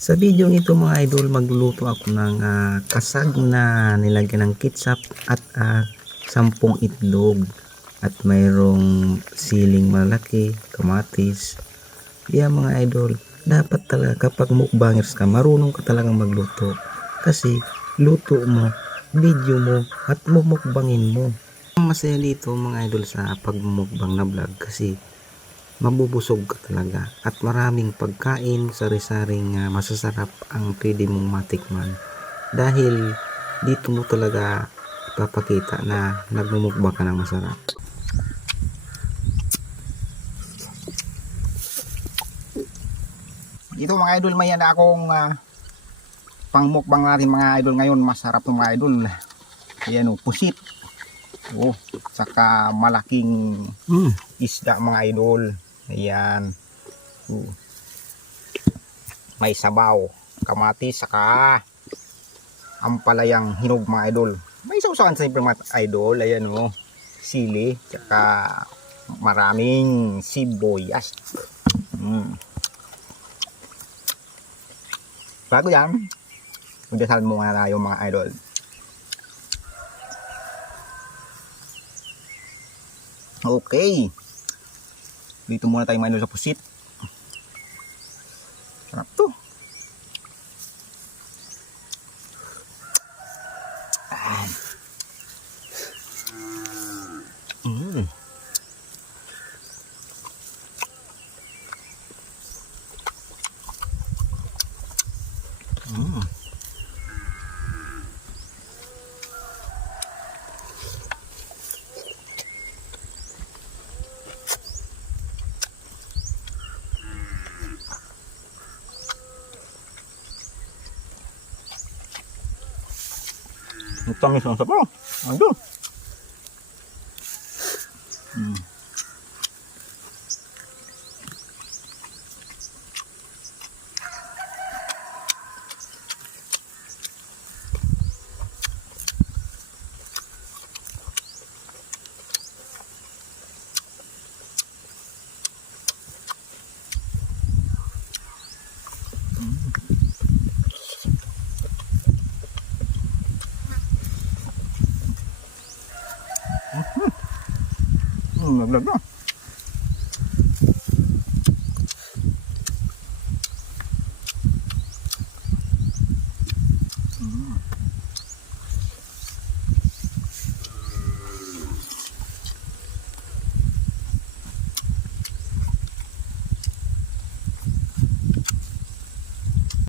Sa video ito mga idol, magluluto ako ng kasag na nilagyan ng ketchup at 10 itlog at mayroong siling malaki, kamatis. Yeah mga idol, dapat talaga kapag mukbangers ka, marunong ka talagang magluto. Kasi luto mo, video mo at mumukbangin mo. Masaya dito mga idol sa pagmumukbang na vlog kasi mabubusog ka talaga at maraming pagkain, sari-saring masasarap ang pwede mong matikman dahil dito mo talaga ipapakita na nagmumukbang ka ng masarap. Dito mga idol, may yan akong pangmukbang natin mga idol ngayon. Masarap to mga idol. Ayan o, pusit. Oh, saka malaking isda mga idol. Ayan. May sabaw, kamatis, saka ampalayang hinog mga idol. May sausawan sa mga idol. Ayan o, sili, saka maraming sibuyas. Bago yan, magdasal muna tayo mga idol. Okay. Dito muna tayo mga idol sa pusit. Sarap to. Ang tamis ng sabaw. Ayun. Naglag na.